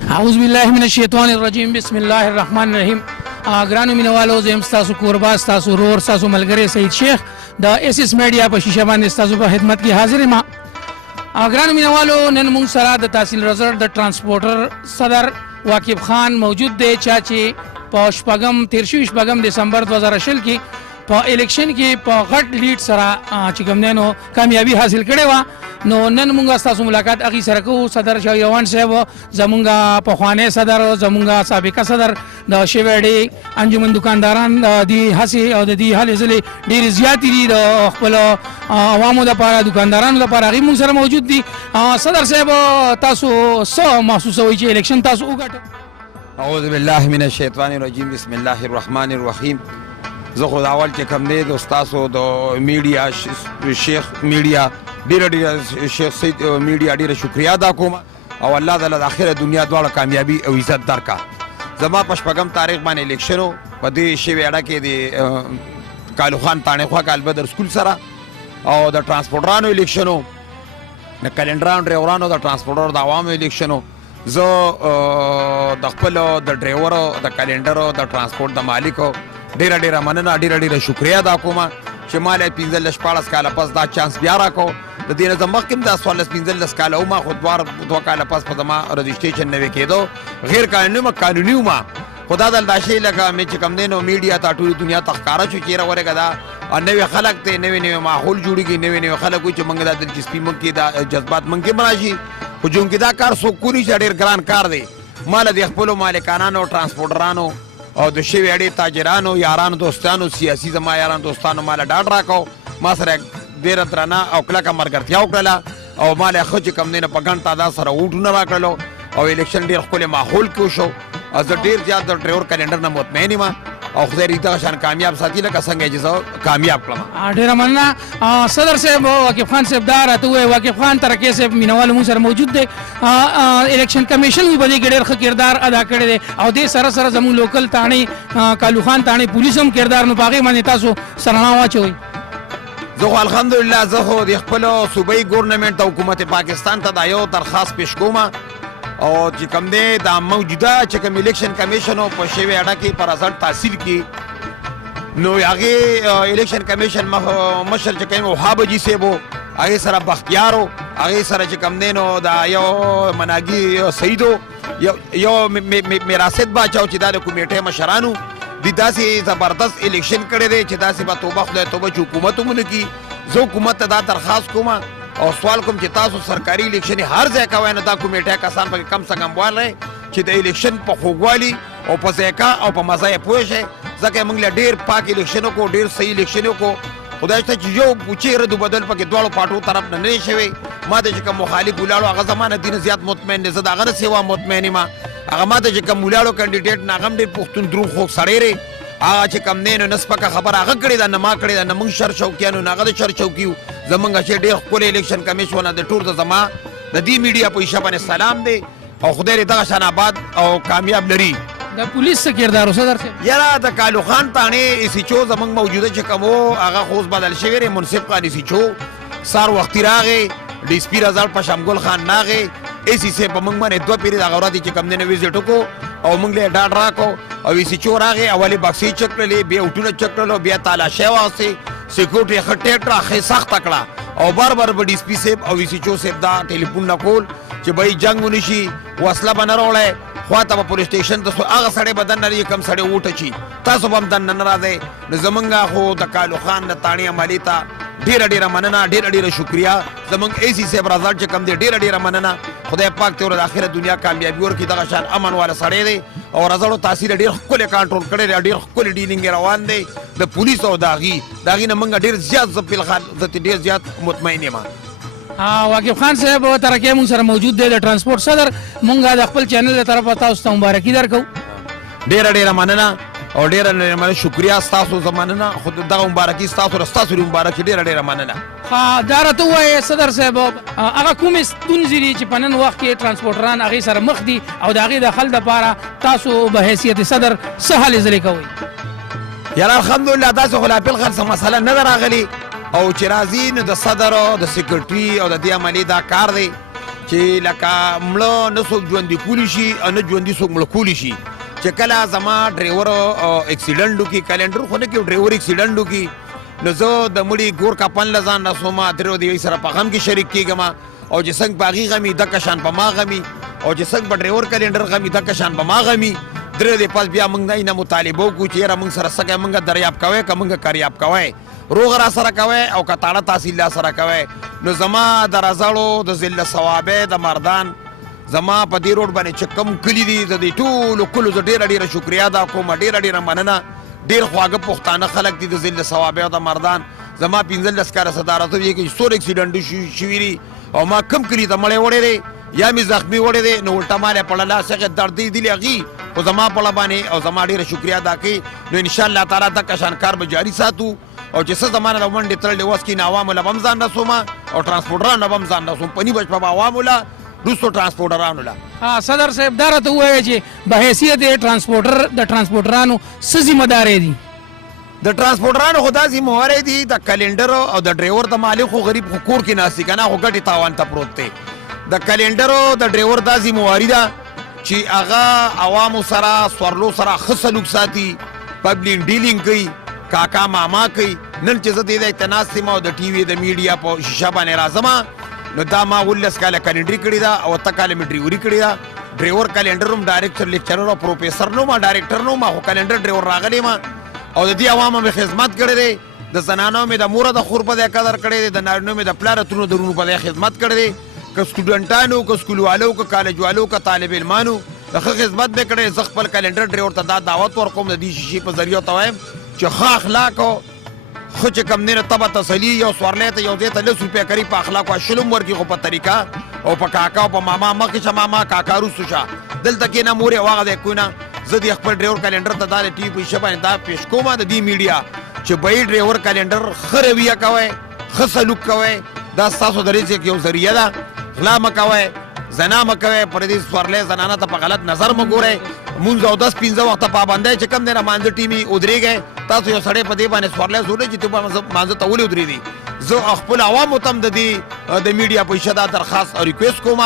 اعوذ بالله من الشیطان الرجیم بسم الله الرحمن الرحیم. ګرانو مینوالو، زه یم ستاسو کوربا، ستاسو ورور، ستاسو ملګری سعید شیخ د اس اس میډیا په شیشه باندې ستاسو په خدمت کې حاضر یم. ګرانو مینوالو، نن موږ سره د تحصیل رزر د ترانسپورټر صدر واقف خان موجود دی، چا چې په تیر شوي شپږم دسمبر 2020 کې په الیکشن کې په غټ لیډ سره چې کوم دی نو کامیابي حاصل کړې وه. نو نن موږ ستاسو ملاقات هغې سره کوو. صدر شاه روان صاحب زمونږ پخوانی صدر، زمونږ سابقه صدر د شیویډي انجمن دکانداران د هڅې او د دې هلې ځلې ډېرې زیاتې دي د خپلو عوامو دپاره، دکاندارانو دپاره، هغې موږ سره موجود دي. صدر صاحب، تاسو څه محسوسوئ چې الیکشن تاسو وګټه؟ اعوذ بالله من الشیطان الرجیم بسم الله الرحمن الرحیم. زه خو د اول چې کوم دی د ستاسو د میډیا شیخ میډیا ډېره شیخ سید میډیا ډېره شکریه ادا کوم او الله تعالی د آخره دنیا دواړه کامیابي او عزت درکا. زما په شپږم تاریخ باندې الیکشن و په دې شیویډه کې د کالو خان تاڼې خوا کالبدر سکول سره، او د ټرانسپورټرانو الیکشن و، د کلنډرانو ډرایورانو د ټرانسپورټر د عوامو الیکشن و. زه د خپلو د ډرایورو د کلنډرو د ټرانسپورټ د مالکو ډېره مننه، ډېره شکریه ادا کوم چې ما له 15-14 کاله پس دا چانس بیا راکړو. د دې نه زه مخکې هم دا 14-15 کاله وم، خو دوه کاله پس په زما رجسټریشن نوی کېدو، غیر قانوني وم قانوني وم. خو دا دلته شی لکه مې چې کوم دی نو میډیا ته ټولې دنیا ته ښکاره شو چې یاره ورېږه دا نوي خلک دی، نوي ماحول جوړېږي، نوي خلک وي چې موږ دا دلچسپي موږ کې دا جذبات موږ کې هم راشي. خو چونکې دا کار څوک کونی چې ډېر ګران کار دی. ما له د خپلو مالکانانو، ټرانسپورټرانو او د شیویډي تاجرانو، یارانو، دوستانو، سیاسي زما یارانو دوستانو ما له ډاډ راکړو. ما سره ډېره درنه او کلکه ملګرتیا وکړله او ما له ښه چې کوم دی نه په ګڼ تعداد سره ووټونه راکړلو او الیکشن ډېر ښکلی ماحول کې وشو. زه ډېر زیات د ډرایور کلنډر نه مطمئن یم او خدای دې دغه شان کامیاب ساتي لکه څنګه چې زه کامیاب کړم. ډېره مننه صدر صاحب. واقف خان صاحب دا راته ووایي، واقف خان ترکي صاحب مینوال موږ سره موجود دی. الیکشن کمیشن وي په دې کې ډېر ښه کردار ادا کړی دی او دې سره سره زموږ لوکل تاڼې کالو خان تاڼې پولیس هم کردار، نو په هغې باندې تاسو سرنا واچوئ. زه خو الحمدلله زه خو د خپلو صوبایي ګورنمنټ او حکومت پاکستان ته دا یو درخواست پیش کوم او چې کوم دی دا موجوده چې کوم الیکشن کمیشن په شیویډه کې پر اثر تحصیل کې نو هغې الیکشن کمیشن مشر چې کوم وهاب حاجي صاحب و، هغې سره بختیار و، هغې سره چې کوم دی نو دا یو مناګي سعید و، یو میراثت باچا و چې دا د کمیټې مشرانو دی داسې زبردست الیکشن کړی دی چې داسې به توبه خدای توبه چې حکومت هم ونه کړي. زه حکومت ته دا درخواست کوم او سوال کوم چې تاسو سرکاري الیکشن هر ځای کوئ نو دا کمیټه کسان پکې کم څه کم والئ چې د الیکشن په خوږوالي او په ذایقه او په مزه یې پوه شئ. ځکه موږ له ډېر پاک الیکشن وکړو، ډېر صحیح الیکشن وکړو. خدای شته چې یو پوچې رد و بدل پکې دواړو پارټو طرف نه نه شوی. ما ته چې کوم مخالف ولاړو هغه زما نه دي نه زیات مطمئن دی، زه د هغه نه سوا مطمئن یم. هغه ما ته چې کوم ولاړو کینډیډیټ نه هغه هم ډېر پښتون دروغ خوږ سړی دی. هغه چې کوم دی نو نه سپکه خبره هغه کړې ده، نه ما کړې ده، نه موږ شر شوقیانو نه هغه د شر شوقي یو. زمونږ چې ډېر ښکلی الیکشن کمیشن د ټول د زما د دې میډیا په ایشه باندې سلام دی او خدای دې دغه شان آباد او کامیاب لري. د پولیس څه کردار و صدر صاحب؟ یاره د کالو خان تاڼې ایسیچو زمونږ موجوده چې کوم و هغه خو اوس بدل شوی دی. منصف خان ایسیچو سار وختي راغی، ډي سي پي رضا پشمګل خان راغی، ایسي صاحب په موږ باندې دوه پیرې دغه ورځې چې کوم دی نه ویزټ وکړو او موږ له ډاډ راکړو او ایسیچو راغی. اولې بکسې چک کړلې، بیا اوټونه چک کړلو، بیا تالاشۍ واخیستې، سیکورټي ښه ټیټ راخې سخته کړه او بار به ډي سي پي صاحب او ایسیچو صاحب دا ټلیفون نه کول چې بهی جنګ ونه شي، وسله به نه راوړی، خواته به پولیس سټیشن ته هغه سړی به دننه رهي کم سړی ووټه شي، تاسو به هم دننه نه راځئ. نو زمونږ خو د کالو خان د تاڼې عملي ته ډېره مننه، ډېره شکریه. زمونږ ایسي صاحب رزالټ چې کوم دی ډېره مننه. خدای پاک ته ور د آخرت دنیا کامیابي ورکړي. دغه شان امن والا سړی دی او رزالټو تاثیر ډېر ښکلی کنټرول کړی دی، ډېر ښکلی ډیلینګ روان دی د پولیس او د هغې نه موږ ډېر زیات زه فلحال زه ډېر زیات مطمئن یم. واقف خان صاحب ترکي موږ سره موجود دی د ترانسپورټ صدر. موږ د خپل چینل له طرفه تاسو ته مبارکي درکوو. ډېره مننه او ډېره مننه، شکریه ستاسو زه مننه. خو دغه مبارکي ستاسو ستاسو مبارکي ډېره مننه. دا راته ووایه صدر صاحب، هغه کومې ستونزې دي چې په نن وخت کې ترانسپورټران هغې سره مخ دي او د هغې د حل دپاره تاسو به حیثیت صدر څه هلې ځلې کوئ؟ یاره الحمدلله داسې خو لا بالخل څه مسله نه ده راغلې او چې راځي نو د صدر او د سیکرټري او د دې عملي دا کار دی چې لکه مړه نه څوک ژوندي کولی شي او نه ژوندي څوک مړه کولی شي چې کله زما ډرایور اکسیډنټ وکړي کلنډر خو نه کې ډرایور اکسیډنټ وکړي نو زه د مړي ګور کپن له ځان رسومه درې د یوې سره په غم کې شریک کېږم او چې څنګه په هغې غمي دکه شان په ما غمي او چې څنګه په ډرایور کلنډر غمي دکه شان په ما غمي درې د پس بیا موږ نه مطالبه وکړو چې یاره موږ سره څه کوئ موږ دریاب کوئ که موږ کریاب کوئ روغ را سره کوئ او که تاړه تحصیل را سره کوئ نو زما د رزړو د ضلع ثوابې د مردان زما په دې روډ باندې چې کوم کلي دي د دې ټولو کلو زه ډېره شکریا ادا کوم ډېره مننه ډېر خواږه پښتانه خلک دي د ضلع ثوابې او د مردان زما 15 کاله صدارت وی کې څور اکسیډنټ شوي دي او ما کم کلي ته مړی وړی دی یا مې زخمي وړی دی نو الټه ماله پړله څنګه درد دی هغې خو زما پړه باندې او زما ډېره شکریا ادا کوي نو انشاءالله تعالی دغه شان کار به جاري ساتو او چې څه زمانه د منډې تړلې وس کې نه عوامو له به هم ځان رسوم او ټرانسپورټرانو له به هم ځان رسوم په نیمه شپه به عوامو له وروستو ټرانسپورټرانو له صدر صاحب دا راته ووایه چې په حیثیت د ټرانسپورټرانو څه ذمهدارۍ دي د ټرانسپورټرانو خو دا ذمهوارۍ دي د کلنډر او د ډرایور د مالک خو غریب خو کور کې ناست دي که نه خو ګټې تاوان ته پروت دی د کلنډر او د ډرایور دا ذمهواري ده چې هغه عوامو سره سورلو سره ښه سلوک ساتي پبلک ډیلینګ کوي کاکا ماما کوي نن چې زه دې ځای ته ناست یم او د ټي وي د میډیا په شیشه باندې راځم نو دا ما 19 کاله کلنډري کړې ده او 8 کاله مې ډرایوري کړې ده ډرایور کلنډر هم ډایرکټر لیکچرر او پروفیسر نو ما ډایرکټر نو ما خو کلنډر ډرایور راغلی ما او د دې عوامو مې خدمت کړی دی د زنانو مې د موره د خور په ځای قدر کړی دی د نارینو مې د پلار ترونو درونو په ځای خدمت کړی دی که سټوډنټانو که سکولوالو که کالج والو که طالب علمانو د ښه خدمت مې کړی زه خپل کلنډر ډرایور ته دا دعوت ورکوم د دې شیشې په ذریعه ته وایم چې ښه اخلاق او ښه چې کوم دی نو ته به تسلي یو سورلی ته یو ځای ته 10 روپۍ کوي په اخلاقو شلم ورکړي خو په طریقه او په کاکا او په ماما مخکې شه ماما کاکا وروستو شه دلته کښېنه مور یې واغه دی کوینه زه د خپل ډرایور کلنډر ته دا د ټي وي په شیشه باندې دا پیش کوم د دې میډیا چې بهي ډرایور کلنډر ښه رویه کوئ ښه سلوک کوئ دا ستاسو د رزق یو ذریعه ده غلا مه کوئ زنا مه کوئ پر دې سورلی زنانه ته په غلط نظر مه ګورئ مونځ او 10-15 وخته پابندی چې کم دی نه مانځه ټیمې ودرېږئ تاسو یو سړی په دې باندې سورلی زولی چې ته مانځه ته ولې ودرېدي زه خپل عوامو ته هم د دې د میډیا په شیشه دا درخواست او ریکویسټ کوم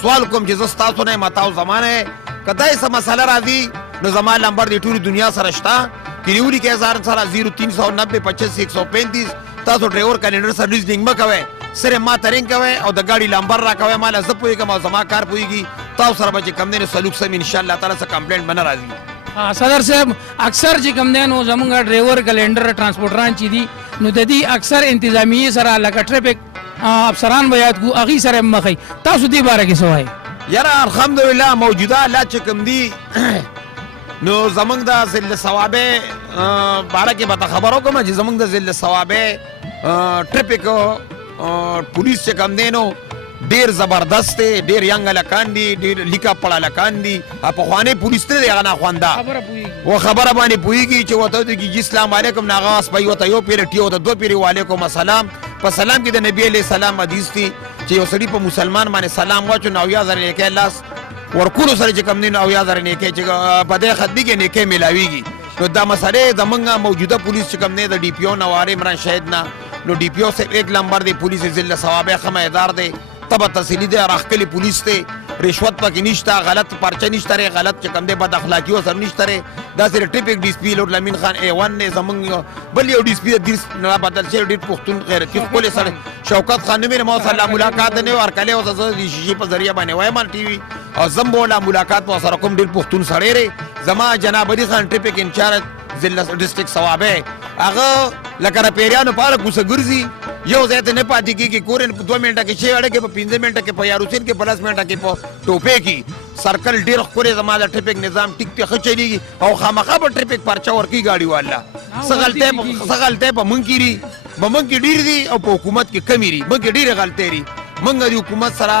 سوال کوم چې زه ستاسو نه یم تاسو زما نه یې که داسې څه مسله راځي نو زما نمبر د ټولې دنیا سره شته کې ولیکئ ځان سره 0390 تاسو ډرایور کلنډر سروس لینک مه کوئ صرف ما ته رینګ کوئ او د ګاډي لمبر راکوئ ماله زه پوهېږم او زما کار پوهېږي تاسو سره به چې کوم دی نو سلوک سم انشاءالله تعالی څه کمپلینټ به نه راځي صدر صاحب اکثر چې کوم دی نو زمونږ ډرایور کلنډر ټرانسپورټران چې دي نو د دې اکثر انتظامیې سره لکه ټریفک افسران به یاد کړو هغې سره هم مخ تاسو دې باره کې څه وایئ یاره الحمدلله موجوده حالات چې کوم دي نو زمونږ د ضلع ثوابې باره کې به ته خبر وکړم چې زمونږ د ضلع ثوابې ټریفک پولیس چې کوم دی نو ډېر زبردست دی ډېر ینګ هلکان دي ډېر لیکه پړه هلکان دي پخوانی پولیس نه دی هغه ناخوانده و خبره باندې پوهېږي چې ورته ودرېږي جي اسلام علیکم نه هغه سپی ورته یو پیرې ټي ورته 2 پیرې وعلیکم السلام په سلام کې د نبي علیه السلام حدیث دی چې یو سړي په مسلمان باندې سلام واچو 9000 نیکۍ لاس ورکولو سره چې کوم دی 9000 نیکۍ چې په دې خدمي کې نیکۍ میلاویږي نو دا مسئلې زمونږ موجوده پولیس چې کوم دی د ډي پي او نوار عمران شهید نه نو ډي پي او صاحب 1 نمبر دی پولیس ضلع ثوابې ښه مهدار دی تبه تحصیلي دی راښکلې پولیس دی رشوت پکې نشته غلط پرچه نشته دی غلط چې کوم دی بد اخلاقي ورسره نشته دی دا صرف ټیپک ډي سي پي لوډ لمین خان A1 دی زمونږ بل یو ډي سي پي د نه بدل شوی ډېر پښتون غیرتي ښکلی سړی شوکت خان نومې ما سره ملاقات نه وي ورکلی اوس زه د شیشې په ذریعه باندې وایم ټي وي او زه به ولا ملاقات په سره کوم ډېر پښتون سړی دی زما جناب علي خان ټیپک انچارج ضلع ډسټرکټ ثوابې هغه لکه رپیریانو پاره کوڅه ګرځي یو ځای ته نه پاتې کېږي کورن په 2 منټه کې شی اړه کې په 15 منټه کې په یاروسین کې 10 منټه کې په ټوپې کې سرکل ډېر ښکلی زما د ټریفک نظام ټیک ته ښه چلیږي او خامخا به ټریفک پرچه ورکوي ګاډي والا څه غلطۍ په موږ کې دي په موږ کې ډېر دي او په حکومت کې کمې دي موږ کې ډېرې غلطۍ دي موږ د حکومت سره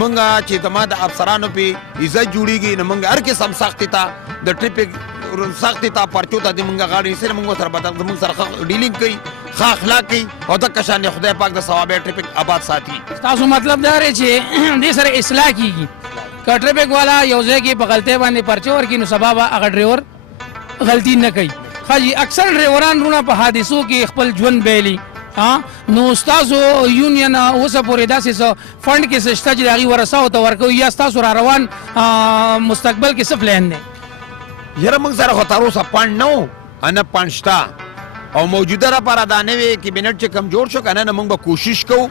موږ چې زما د افسرانو پې عزت جوړېږي نو موږ هر قسم سختې ته د ټریفک سختې ته پرچو ته د موږ غاړې نیسي موږ سره زموږ سره ډیلینګ کوي ښه اخلاق کوي او دغه شان خدای پاک د ثوابې ټریفک آباد ساتي تاسو مطلب دا دی چې دې سره اصلاح کېږي که ټریفک والا یو ځای کې په غلطۍ باندې پرچه ورکړي نو سبا به هغه ډرایور غلطي نه کوي ښه جي اکثر ډرایوران رونه په حادثو کې خپل ژوند بایلي نو ستاسو یونین اوسه پورې داسې څه فنډ کې څه شته چې د هغې ورثاو ته ورکوي یا ستاسو را روان مستقبل کې څه پلان دی؟ یاره موږ سره خو تر اوسه فنډ نه و نه فنډ شته او موجوده راپاره دا نوی کابینټ چې کم جوړ شو که نه موږ به کوشش کوو.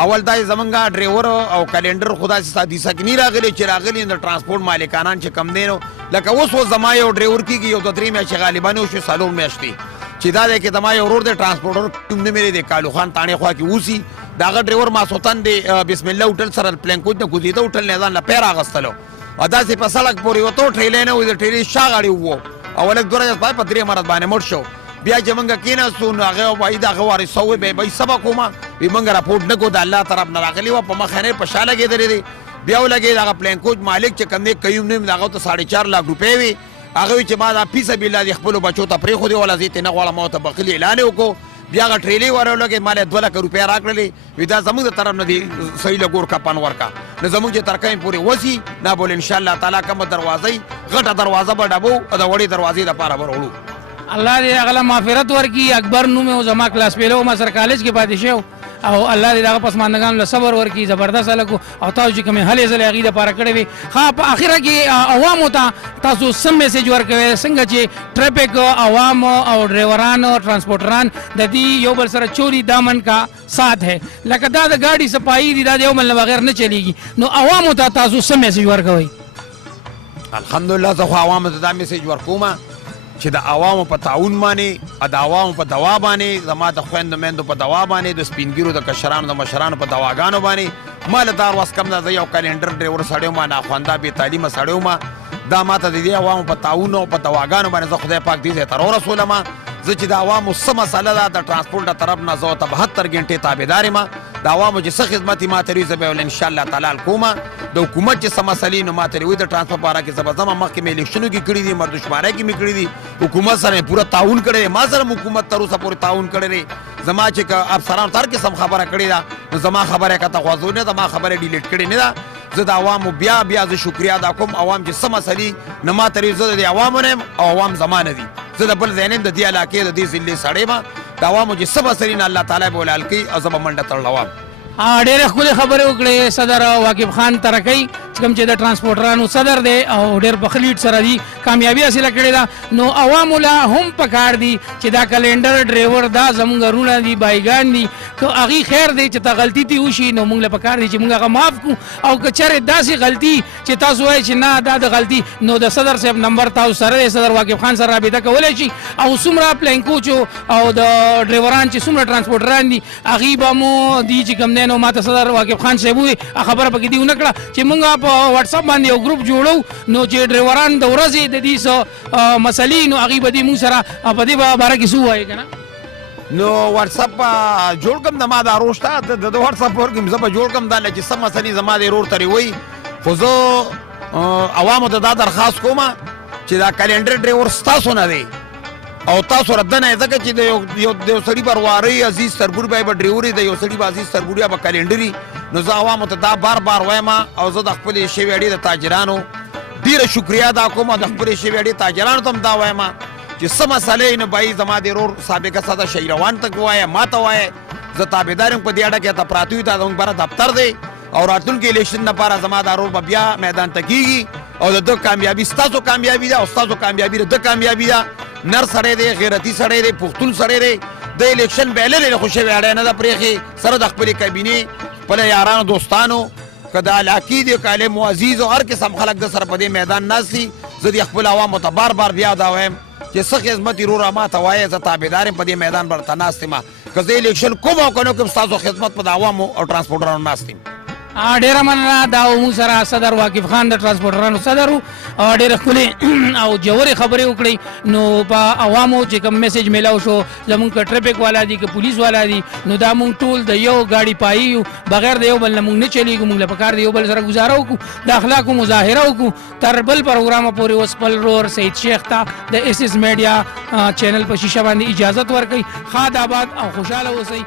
اول دا زمونږ ډریور او کلینډر خو داسې حادثه کې نه راغلی چې راغلي د ټرانسپورټ مالکانان چې کم دی نو لکه اوس زما یو ډریور کېږي یو 2-3 میاشتې غالبا وشوې 4 میاشتې چې دا دی کې زما یو ورور دی ټرانسپورټر کوم نه مې دی کالو خان تاڼې خوا کې اوسي د هغه ډریور ماسوتن دی بسم الله هوټل سره پلین کوچ نه کوزېده هوټل نه ځان له پیر اخیستلو او داسې په سړک پورې وته ټریلې نه وي د ټریلې شا غاړې وو او لږ 2 ورځې په 3 مرض باندې مړ شو. بیا چې موږ کېناستو نو هغه وایي د هغه وارثه وویل به یې سبا کومه وي موږ راپورټ نه کړو د الله طرف نه راغلي وه په مخه نه په شا لګېدلې دی. بیا ولګېد هغه پلین کوچ مالک چې کوم دی قیوم نوم د هغه ته 4.5 لاک روپۍ وي هغه وایي چې ما دا فی سبیل الله د خپلو بچو ته پرېښودې وله زه یې ترې نه غواړم ما ورته بخلي اعلان یې وکړو. بیا هغه ټریلې ورولګېد ما له 2 لکه روپۍ راکړلې وي دا زموږ د طرف نه دی صحیح لګور کپن ورکا نو زموږ چې تر کمې پورې وسي نه بول انشاءالله تعالی کومه دروازه وي غټه دروازه به ډبو او د وړې دروازې دپاره به وړو. الله دې هغه مغفرت ورکړي. اکبر نوم یې زما کلاس پیلو ما سره کالج کې پاتې شو او الله دې هغه پسماندګانو له صبر ورکړي زبردست هلک او تاسو چې کومې هلې ځلې هغې دپاره کړې وې ښه په اخره کې عوامو ته تاسو سم میسیج ورکوئ څنګه چې ټریفک عوام او ډریوران ټرانسپورټران د دې یو بل سره چوری دامن کا ساتھ ہے لکه دا د ګاډي صفایي دي دا د یو بل نه بغیر نه چلیږي نو عوامو ته تاسو سم میسیج ورکوئ؟ الحمدلله زه خو عوامو ته دا میسیج ورکوم چې د عوامو په تعاون باندې د عوامو په دوا باندې زما د خویندو میندو په دوا باندې د سپینګیرو د کشرانو د مشرانو په دواګانو باندې ما له دار وس کم ده زه یو کلینډر ډریور سړی وم ناخوانده بې تعلیمه سړی وم دا ما ته د دې عوامو په تعاون او په دواګانو باندې زه خدای پاک دې ځای ته راورسولم زه چې د عوامو څه مسله ده د ټرانسپورټ د طرف نه زه ورته 72 غنټې تابعدار یم د عوامو چې څه خدمت یې ما ته وي زه به یې انشاءالله تعالی کوم د حکومت چې څه مسلې نو ما ته وي د ټرانسپورټ په اړه کې زه به ځم مخکې مې الیکشنو کې کړي دي مردشمارۍ کې مې کړي دي حکومت سره پوره تعاون کړی دی ما سره حکومت تر اوسه پورې تعاون کړی دی زما چې افسرانو هر قسم خبره کړې ده نو زما خبره یې کته خوځو نه زما خبره ډیلیټ کړې نه ده زه د عوامو بیا زه شکریا ادا کوم عوام چې څه مسلې نه ما ته زه د عوامو نه یم او عوام زما نه دي زه د بل ځای نه یم د دې علاقې د دې ضلعې سړی یم د عوامو چې څه مسلې نه الله تعالی به ولحل کوي او زه به منډه تړلوم. ډېرې ښکلې خبرې وکړې صدر واقف خان ترکۍ چې کوم چې د ټرانسپورټرانو صدر دی او ډېر په ښه لیډ سره دي کامیابي حاصله کړې ده نو عوامو له هم پکار دي چې دا کلینډر ډریور دا زموږ رونه دي بایګان دي که هغې خیر دی چې ته غلطي دې وشي نو موږ له پکار دي چې موږ هغه معاف کړو او که چېرې داسې غلطي چې تاسو وایئ چې نه دا د غلطي نو د صدر صاحب نمبر تاسو سره دی صدر واقف خان سره رابطه کولی شي او څومره پلین کوچو او د ډریوران چې څومره ټرانسپورټران دي هغې به مو دي چې کوم دی نو ما ته صدر واقف خان صاحب وویل خبره پکې دې ونه کړه چې موږ په واتساپ باندې یو ګروپ جوړو نو چې ډریوران د ورځې د دې څه مسلې نو هغې به دې موږ سره په دې باره کې څه ووایي که نه نو واتساپ جوړ کړم د ما دا ورور شته د واتساپ ورکړم زه به جوړ کړم دا چې څه مسلې زما د ورور ترې وایي خو زه عوامو ته دا درخواست کوم چې دا کلینډر ډریور ستاسو نه دی او تاسو ردنه ځکه چې د یو سړي پر واري عزیز تربور به ډریوري د یو سړي به عزیز تربوریا به کلینډري نو زه عوامو ته دا بار وایم او زه د خپلې شوې اډې د تاجرانو ډېره شکریا ادا کوم د خپلې شوې اډې تاجرانو ته هم دا وایم چې څه مسلې نه بایي زما د ورور سابقه ساده شهروان ته وایه ما ته وایه زه تابعدار یم په دې اډه کې ته پراته یو دا زموږ بره دفتر دی او راتلونکي الیکشن لپاره زما دا ورور به بیا میدان ته کېږي او د ده کامیابي ستاسو کامیابي ده او ستاسو کامیابي د ده کامیابي ده نر سړی دی غیرتي سړی دی پښتون سړی دی د الیکشن بهللې خو شوې اډه نه ده پرېښې سره د خپلې کابینې خپله یارانو دوستانو که د علاقې دي که علم عزیز او هر قسم خلک د سره په دې میدان ناست دي زه د خپلو عوامو ته بار بیا دا وایم چې څه خدمت یې وروره ما ته وایې زه تابعدار یم په دې میدان ورته ناست یم که زه الیکشن کوم او که نه کوم ستاسو خدمت په د عوامو او ټرانسپورټرانو ناست یم. ډېره مننه دا موږ سره صدر واقف خان د ټرانسپورټرانو صدر و ډېرې ښکلې او جوړې خبرې وکړئ نو په عوامو چې کوم میسیج میلاو شو زموږ که ټریفک والا دي که پولیس والا دي نو دا موږ ټول د یو ګاډي پایي یو بغیر د یو بل نه موږ نه چلیږو موږ له پکار د یو بل سره ګزاره وکړو د اخلاقو مظاهره وکړو تر بل پروګرامه پورې اوس خپل ورور سعید شیخ ته د ایس ایس میډیا چینل په شیشه باندې اجازت ورکوي ښاد آباد او خوشحاله اوسئ.